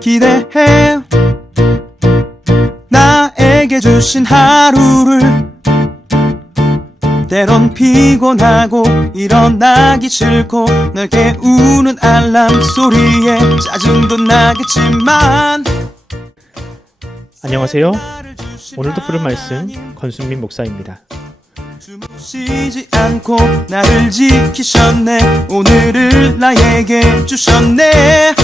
기대해 나에게 주신 하루를 때론 피곤하고 일어나기 싫고 널 깨우는 알람 소리에 짜증도 나겠지만 안녕하세요. 오늘도 부른 말씀 권순민 목사입니다. 쉬지 않고 나를 지키셨네. 오늘을 나에게 주셨네.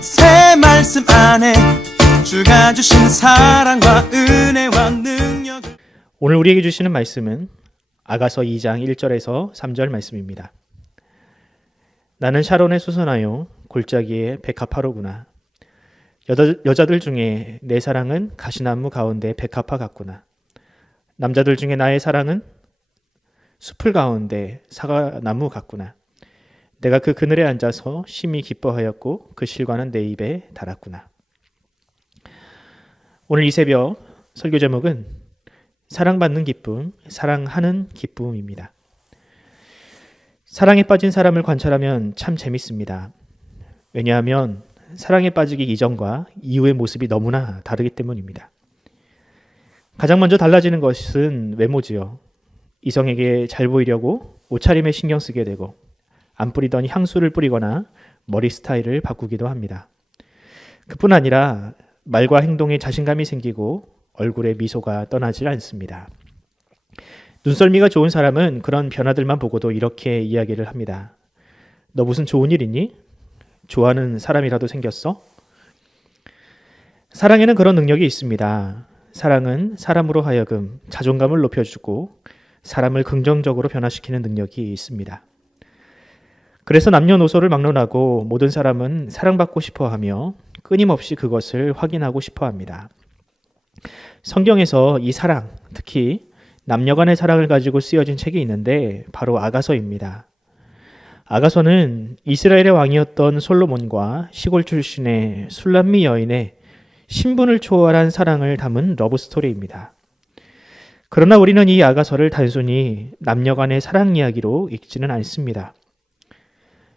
새 말씀 안에 주가 주신 사랑과 은혜와 능력을. 오늘 우리에게 주시는 말씀은 아가서 2장 1절에서 3절 말씀입니다. 나는 샤론에 수선하여 골짜기에 백합화로구나. 여자들 중에 내 사랑은 가시나무 가운데 백합화 같구나. 남자들 중에 나의 사랑은 숲을 가운데 사과나무 같구나. 내가 그 그늘에 앉아서 심히 기뻐하였고 그 실과는 내 입에 달았구나. 오늘 이 새벽 설교 제목은 사랑받는 기쁨, 사랑하는 기쁨입니다. 사랑에 빠진 사람을 관찰하면 참 재밌습니다. 왜냐하면 사랑에 빠지기 이전과 이후의 모습이 너무나 다르기 때문입니다. 가장 먼저 달라지는 것은 외모지요. 이성에게 잘 보이려고 옷차림에 신경 쓰게 되고 안 뿌리던 향수를 뿌리거나 머리 스타일을 바꾸기도 합니다. 그뿐 아니라 말과 행동에 자신감이 생기고 얼굴에 미소가 떠나질 않습니다. 눈썰미가 좋은 사람은 그런 변화들만 보고도 이렇게 이야기를 합니다. 너 무슨 좋은 일 있니? 좋아하는 사람이라도 생겼어? 사랑에는 그런 능력이 있습니다. 사랑은 사람으로 하여금 자존감을 높여주고 사람을 긍정적으로 변화시키는 능력이 있습니다. 그래서 남녀노소를 막론하고 모든 사람은 사랑받고 싶어하며 끊임없이 그것을 확인하고 싶어합니다. 성경에서 이 사랑, 특히 남녀 간의 사랑을 가지고 쓰여진 책이 있는데 바로 아가서입니다. 아가서는 이스라엘의 왕이었던 솔로몬과 시골 출신의 술람미 여인의 신분을 초월한 사랑을 담은 러브스토리입니다. 그러나 우리는 이 아가서를 단순히 남녀 간의 사랑 이야기로 읽지는 않습니다.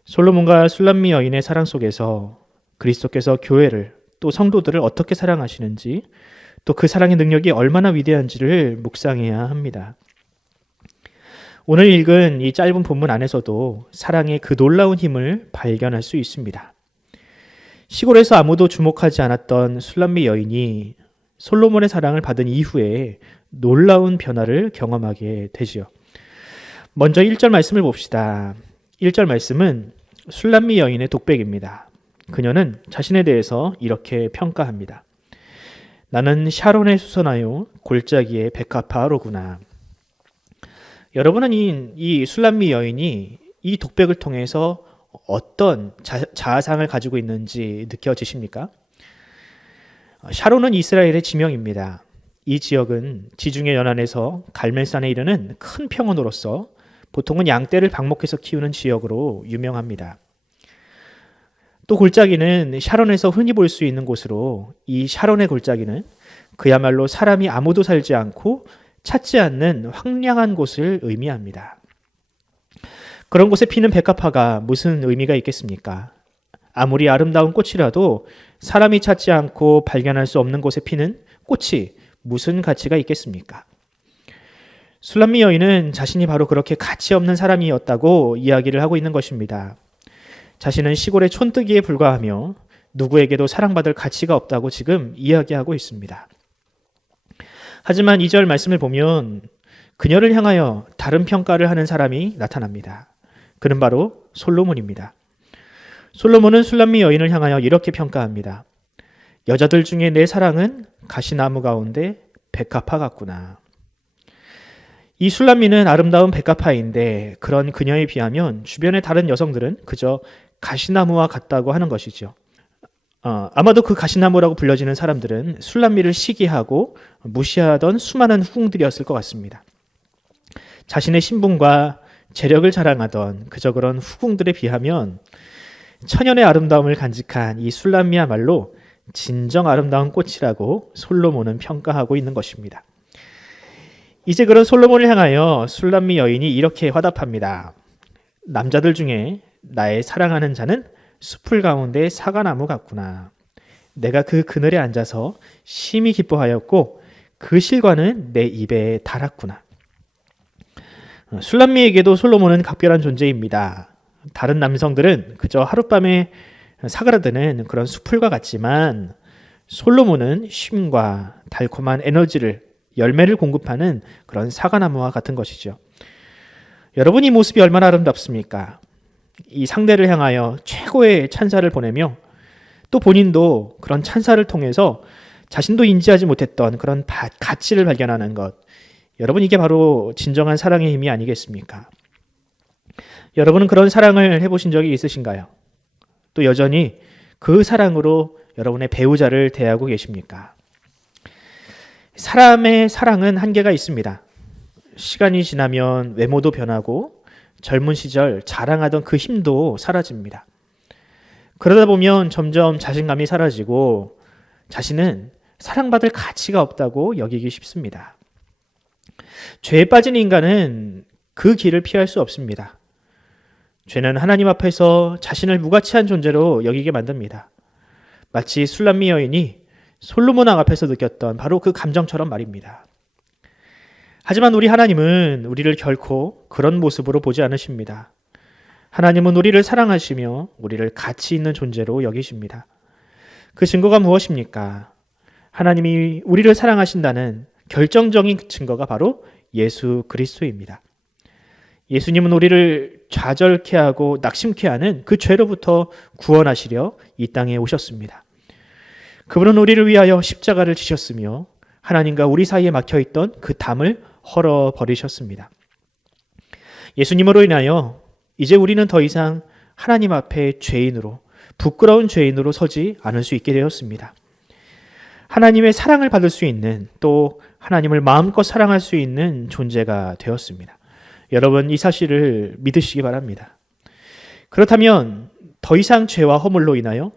솔로몬과 술람미 여인의 사랑 속에서 그리스도께서 교회를 또 성도들을 어떻게 사랑하시는지 또 그 사랑의 능력이 얼마나 위대한지를 묵상해야 합니다. 오늘 읽은 이 짧은 본문 안에서도 사랑의 그 놀라운 힘을 발견할 수 있습니다. 시골에서 아무도 주목하지 않았던 술람미 여인이 솔로몬의 사랑을 받은 이후에 놀라운 변화를 경험하게 되지요. 먼저 1절 말씀을 봅시다. 1절 말씀은 술람미 여인의 독백입니다. 그녀는 자신에 대해서 이렇게 평가합니다. 나는 샤론에 수선하여 골짜기에 백합화로구나. 여러분은 이 술람미 여인이 이 독백을 통해서 어떤 자아상을 가지고 있는지 느껴지십니까? 샤론은 이스라엘의 지명입니다. 이 지역은 지중해 연안에서 갈멜산에 이르는 큰 평원으로서 보통은 양떼를 방목해서 키우는 지역으로 유명합니다. 또 골짜기는 샤론에서 흔히 볼 수 있는 곳으로 이 샤론의 골짜기는 그야말로 사람이 아무도 살지 않고 찾지 않는 황량한 곳을 의미합니다. 그런 곳에 피는 백합화가 무슨 의미가 있겠습니까? 아무리 아름다운 꽃이라도 사람이 찾지 않고 발견할 수 없는 곳에 피는 꽃이 무슨 가치가 있겠습니까? 술람미 여인은 자신이 바로 그렇게 가치 없는 사람이었다고 이야기를 하고 있는 것입니다. 자신은 시골의 촌뜨기에 불과하며 누구에게도 사랑받을 가치가 없다고 지금 이야기하고 있습니다. 하지만 2절 말씀을 보면 그녀를 향하여 다른 평가를 하는 사람이 나타납니다. 그는 바로 솔로몬입니다. 솔로몬은 술람미 여인을 향하여 이렇게 평가합니다. 여자들 중에 내 사랑은 가시나무 가운데 백합화 같구나. 이 술람미는 아름다운 백합화인데 그런 그녀에 비하면 주변의 다른 여성들은 그저 가시나무와 같다고 하는 것이죠. 아마도 그 가시나무라고 불려지는 사람들은 술람미를 시기하고 무시하던 수많은 후궁들이었을 것 같습니다. 자신의 신분과 재력을 자랑하던 그저 그런 후궁들에 비하면 천연의 아름다움을 간직한 이 술람미야말로 진정 아름다운 꽃이라고 솔로몬은 평가하고 있는 것입니다. 이제 그런 솔로몬을 향하여 술람미 여인이 이렇게 화답합니다. 남자들 중에 나의 사랑하는 자는 숲풀 가운데 사과나무 같구나. 내가 그 그늘에 앉아서 심히 기뻐하였고 그 실과는 내 입에 달았구나. 술람미에게도 솔로몬은 각별한 존재입니다. 다른 남성들은 그저 하룻밤에 사그라드는 그런 숲풀과 같지만 솔로몬은 쉼과 달콤한 에너지를 열매를 공급하는 그런 사과나무와 같은 것이죠. 여러분, 이 모습이 얼마나 아름답습니까? 이 상대를 향하여 최고의 찬사를 보내며 또 본인도 그런 찬사를 통해서 자신도 인지하지 못했던 그런 가치를 발견하는 것. 여러분, 이게 바로 진정한 사랑의 힘이 아니겠습니까? 여러분은 그런 사랑을 해보신 적이 있으신가요? 또 여전히 그 사랑으로 여러분의 배우자를 대하고 계십니까? 사람의 사랑은 한계가 있습니다. 시간이 지나면 외모도 변하고 젊은 시절 자랑하던 그 힘도 사라집니다. 그러다 보면 점점 자신감이 사라지고 자신은 사랑받을 가치가 없다고 여기기 쉽습니다. 죄에 빠진 인간은 그 길을 피할 수 없습니다. 죄는 하나님 앞에서 자신을 무가치한 존재로 여기게 만듭니다. 마치 술람미 여인이 솔로몬 왕 앞에서 느꼈던 바로 그 감정처럼 말입니다. 하지만 우리 하나님은 우리를 결코 그런 모습으로 보지 않으십니다. 하나님은 우리를 사랑하시며 우리를 가치 있는 존재로 여기십니다. 그 증거가 무엇입니까? 하나님이 우리를 사랑하신다는 결정적인 증거가 바로 예수 그리스도입니다. 예수님은 우리를 좌절케 하고 낙심케 하는 그 죄로부터 구원하시려 이 땅에 오셨습니다. 그분은 우리를 위하여 십자가를 지셨으며 하나님과 우리 사이에 막혀있던 그 담을 헐어버리셨습니다. 예수님으로 인하여 이제 우리는 더 이상 하나님 앞에 죄인으로, 부끄러운 죄인으로 서지 않을 수 있게 되었습니다. 하나님의 사랑을 받을 수 있는, 또 하나님을 마음껏 사랑할 수 있는 존재가 되었습니다. 여러분, 이 사실을 믿으시기 바랍니다. 그렇다면 더 이상 죄와 허물로 인하여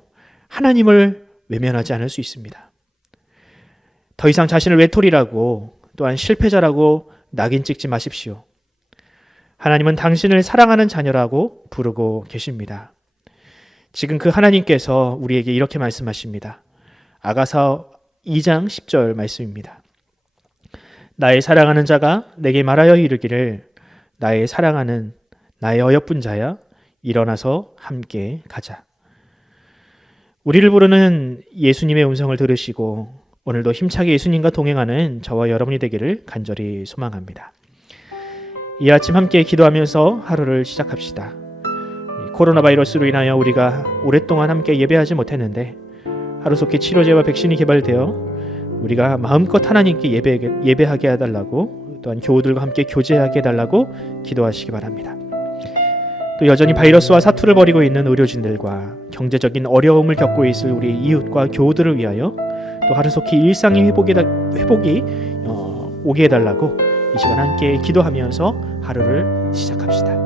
하나님을 외면하지 않을 수 있습니다. 더 이상 자신을 외톨이라고, 또한 실패자라고 낙인 찍지 마십시오. 하나님은 당신을 사랑하는 자녀라고 부르고 계십니다. 지금 그 하나님께서 우리에게 이렇게 말씀하십니다. 아가서 2장 10절 말씀입니다. 나의 사랑하는 자가 내게 말하여 이르기를 나의 사랑하는 나의 어여쁜 자야 일어나서 함께 가자. 우리를 부르는 예수님의 음성을 들으시고 오늘도 힘차게 예수님과 동행하는 저와 여러분이 되기를 간절히 소망합니다. 이 아침 함께 기도하면서 하루를 시작합시다. 코로나 바이러스로 인하여 우리가 오랫동안 함께 예배하지 못했는데 하루속히 치료제와 백신이 개발되어 우리가 마음껏 하나님께 예배하게 해달라고, 또한 교우들과 함께 교제하게 해달라고 기도하시기 바랍니다. 또 여전히 바이러스와 사투를 벌이고 있는 의료진들과 경제적인 어려움을 겪고 있을 우리 이웃과 교우들을 위하여 또 하루속히 일상의 회복이 오게 해달라고 이 시간 함께 기도하면서 하루를 시작합시다.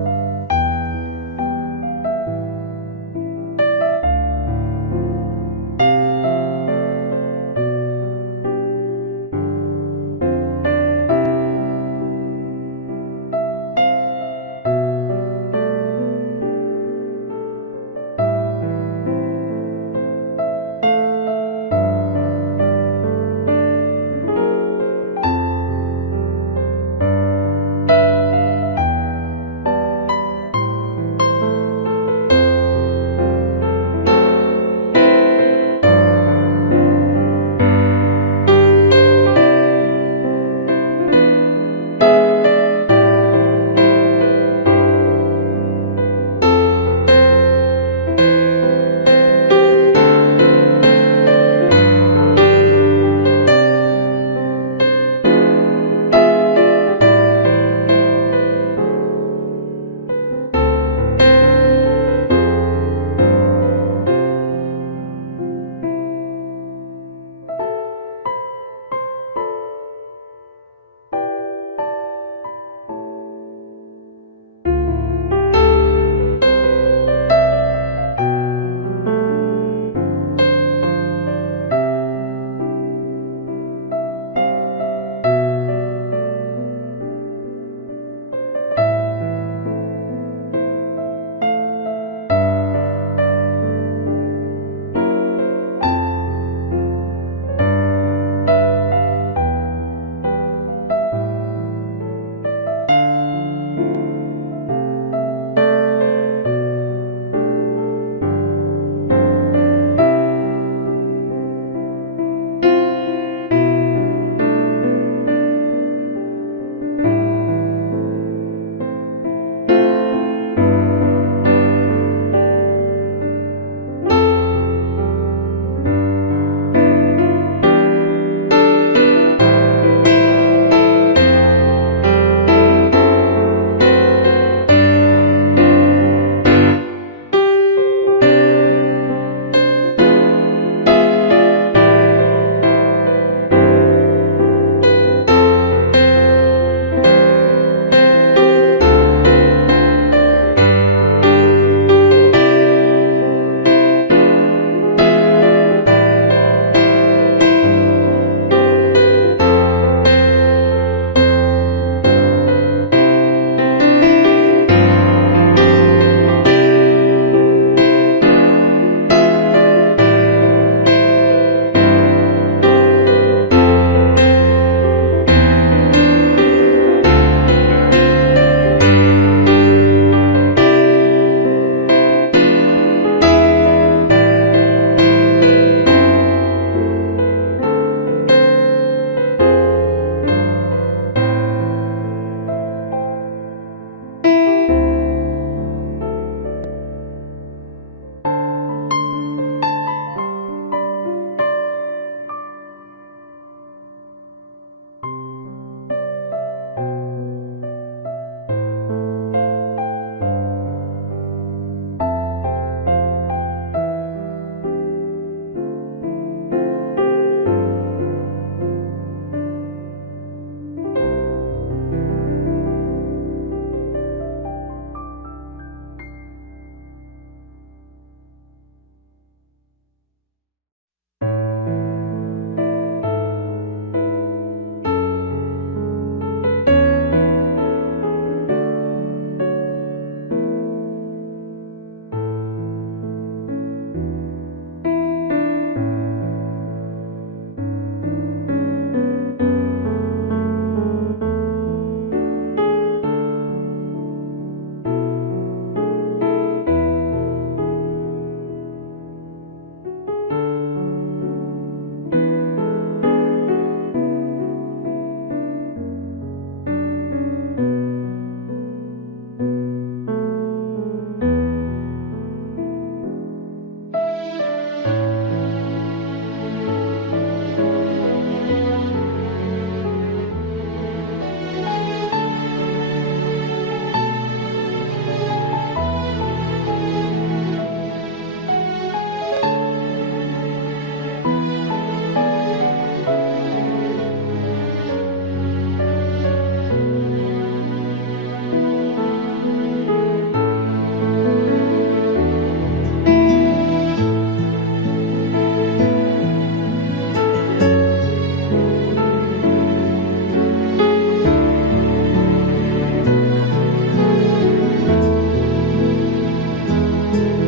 주십시오.